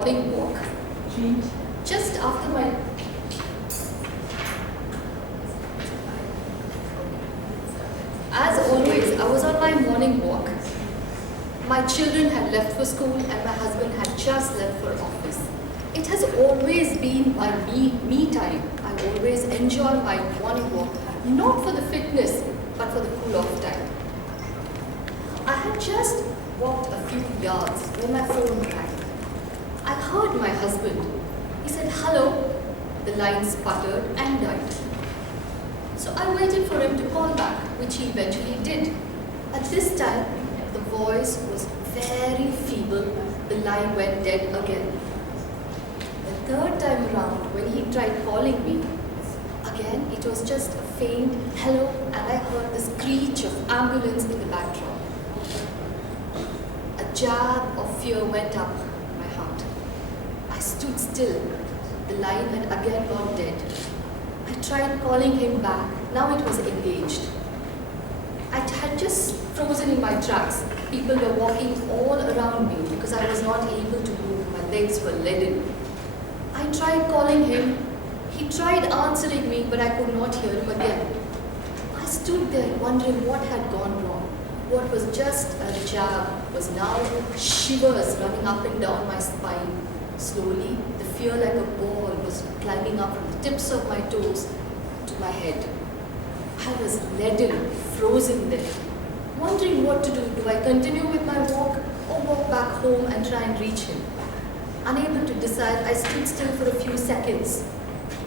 morning walk. Just after my As always, I was on my morning walk. My children had left for school and my husband had just left for office. It has always been my me time. I always enjoy my morning walk, not for the fitness, but for the cool off time. I had just walked a few yards when my phone rang. I heard my husband. He said, "Hello." The line sputtered and died. So I waited for him to call back, which he eventually did. At this time, the voice was very feeble. The line went dead again. The third time around, when he tried calling me, again it was just a faint hello, and I heard the screech of ambulance in the backdrop. A jab of fear went up my heart. I stood still. The line had again gone dead. I tried calling him back. Now it was engaged. I had just frozen in my tracks. People were walking all around me because I was not able to move. My legs were leaden. I tried calling him. He tried answering me, but I could not hear him again. I stood there wondering what had gone wrong. What was just a jab was now shivers running up and down my spine. Slowly, the fear like a ball was climbing up from the tips of my toes to my head. I was leaden, frozen there, wondering what to do. Do I continue with my walk or walk back home and try and reach him? Unable to decide, I stood still for a few seconds.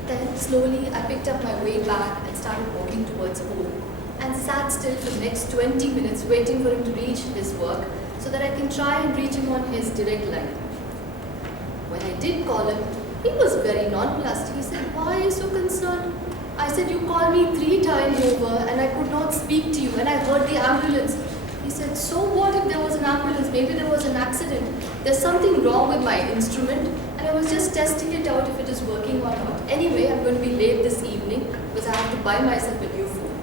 Then, slowly, I picked up my way back and started walking towards home and sat still for the next 20 minutes waiting for him to reach his work so that I can try and reach him on his direct line. When I did call him, he was very nonplussed. He said, "Why are you so concerned?" I said, "You called me 3 times over and I could not speak to you and I heard the ambulance." He said, "So what if there was an ambulance? Maybe there was an accident. There's something wrong with my instrument and I was just testing it out if it is working or not. Anyway, I'm going to be late this evening because I have to buy myself a new phone."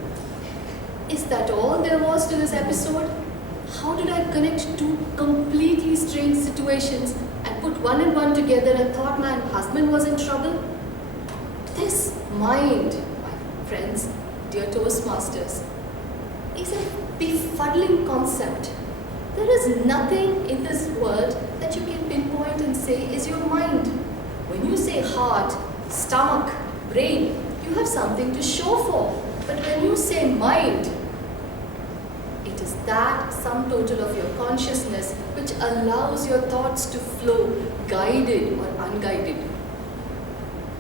Is that all there was to this episode? How did I connect two completely strange situations and put one and one together and thought my husband was in trouble? This mind, my friends, dear Toastmasters, is a befuddling concept. There is nothing in this world that you can pinpoint and say is your mind. When you say heart, stomach, brain, you have something to show for. But when you say mind, it is that sum total of your consciousness which allows your thoughts to flow, guided or unguided.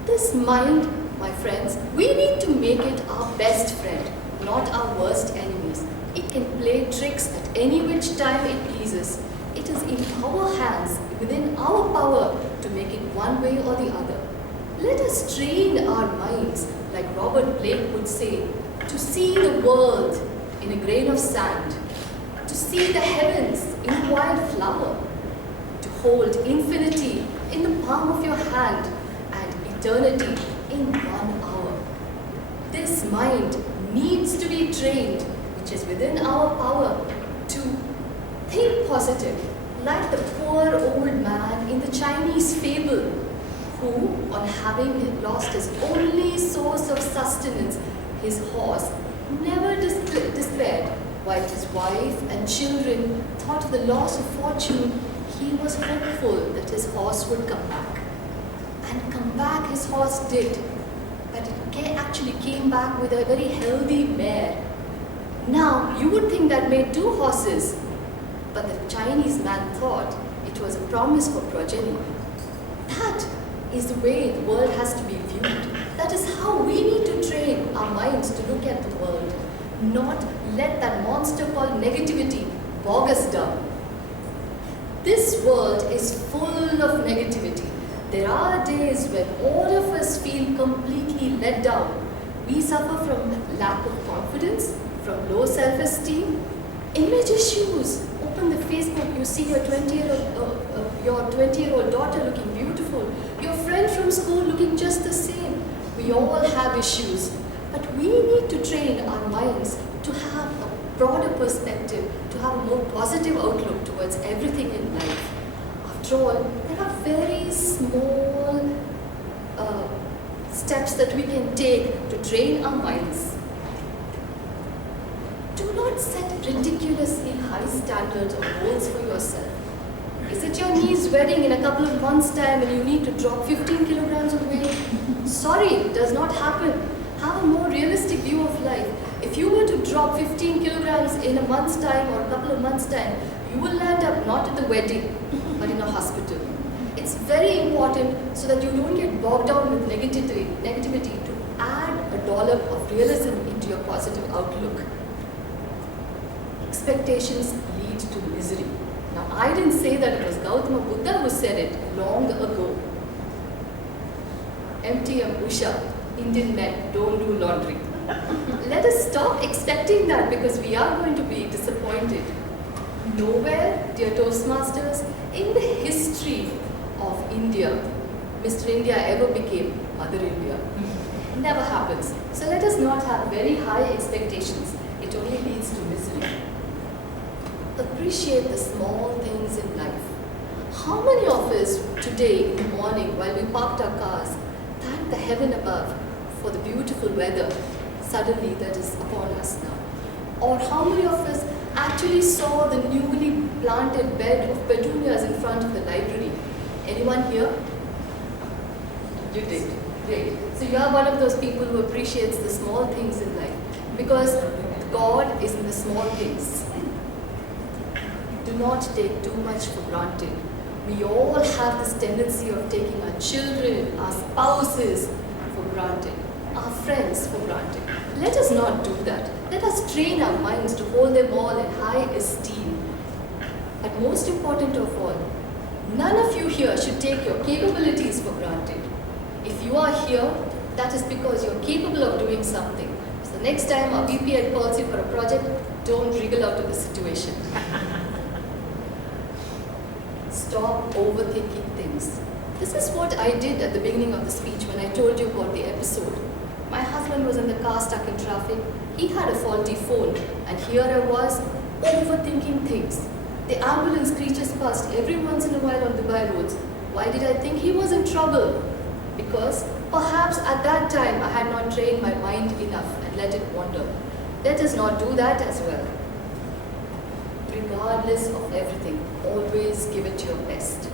This mind, my friends, we need to make it our best friend, not our worst enemies. It can play tricks at any which time it pleases. It is in our hands, within our power, to make it one way or the other. Let us train our minds, like Robert Blake would say, to see the world in a grain of sand, to see the heavens in a wild flower, to hold infinity in the palm of your hand and eternity in 1 hour. This mind needs to be trained, which is within our power, to think positive, like the poor old man in the Chinese fable, who, on having lost his only source of sustenance, his horse, never despaired. While his wife and children thought of the loss of fortune, he was hopeful that his horse would come back. And come back his horse did, but it actually came back with a very healthy mare. Now, you would think that made 2 horses, but the Chinese man thought it was a promise for progeny. That is the way the world has to be viewed. That is how we need to train our minds to look at the world, not let that monster called negativity bog us down. This world is full of negativity. There are days when all of us feel completely let down. We suffer from lack of confidence, from low self-esteem, image issues. Open the Facebook, you see your 20-year-old daughter looking beautiful, your friend from school looking just the same. We all have issues, but we need to train our minds to have a broader perspective, to have a more positive outlook towards everything in life. After After all, there are very small steps that we can take to train our minds. Do not set ridiculously high standards or goals for yourself. Is it your niece's wedding in a couple of months' time and you need to drop 15 kilograms of weight? Sorry, it does not happen. Have a more realistic view of life. If you were to drop 15 kilograms in a month's time or a couple of months' time, you will land up not at the wedding, but in a hospital. It's very important so that you don't get bogged down with negativity to add a dollop of realism into your positive outlook. Expectations lead to misery. Now, I didn't say that, it was Gautama Buddha who said it long ago. MTM Usha, Indian men don't do laundry. Let us stop expecting that because we are going to be disappointed. Nowhere, dear Toastmasters, in the history of India, Mr. India ever became Mother India. Never happens. So let us not have very high expectations. It only leads to misery. Appreciate the small things in life. How many of us today in the morning while we parked our cars thank the heaven above for the beautiful weather suddenly that is upon us now? Or how many of us actually saw the newly planted bed of petunias in front of the library? Anyone here? You did. Great. So you are one of those people who appreciates the small things in life because God is in the small things. Do not take too much for granted. We all have this tendency of taking our children, our spouses for granted, our friends for granted. Let us not do that. Let us train our minds to hold them all in high esteem. And most important of all, none of you here should take your capabilities for granted. If you are here, that is because you're capable of doing something. So next time our VP head calls you for a project, don't wriggle out of the situation. Stop overthinking things. This is what I did at the beginning of the speech when I told you about the episode. My husband was in the car stuck in traffic. He had a faulty phone, and here I was overthinking things. The ambulance screeches past every once in a while on Dubai roads. Why did I think he was in trouble? Because perhaps at that time I had not trained my mind enough and let it wander. Let us not do that as well. Regardless of everything, always give it your best.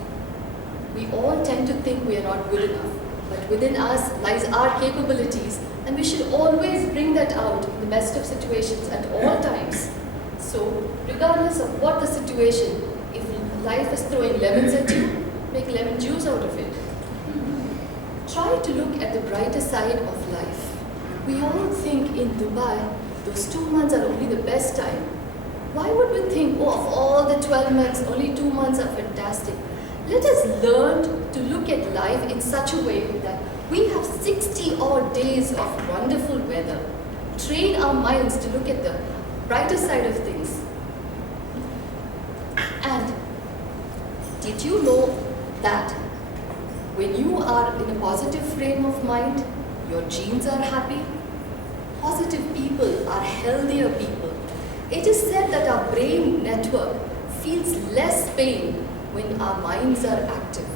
We all tend to think we are not good enough, but within us lies our capabilities, and we should always bring that out in the best of situations at all times. So, regardless of what the situation, if life is throwing lemons at you, make lemon juice out of it. Try to look at the brighter side of life. We all think in Dubai, those 2 months are only the best time. Why would we think, oh, of all the 12 months, only 2 months are fantastic? Let us learn to look at life in such a way that we have 60 odd days of wonderful weather. Train our minds to look at the brighter side of things. And did you know that when you are in a positive frame of mind, your genes are happy? Positive people are healthier people. It is said that our brain network feels less pain when our minds are active.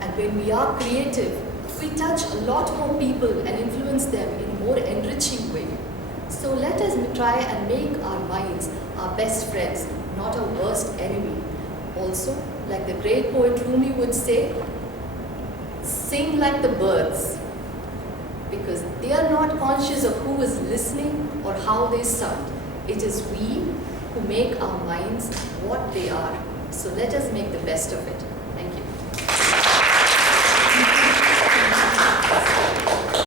And when we are creative, we touch a lot more people and influence them in a more enriching way. So let us try and make our minds our best friends, not our worst enemy. Also, like the great poet Rumi would say, sing like the birds, because they are not conscious of who is listening or how they sound. It is we who make our minds what they are. So let us make the best of it.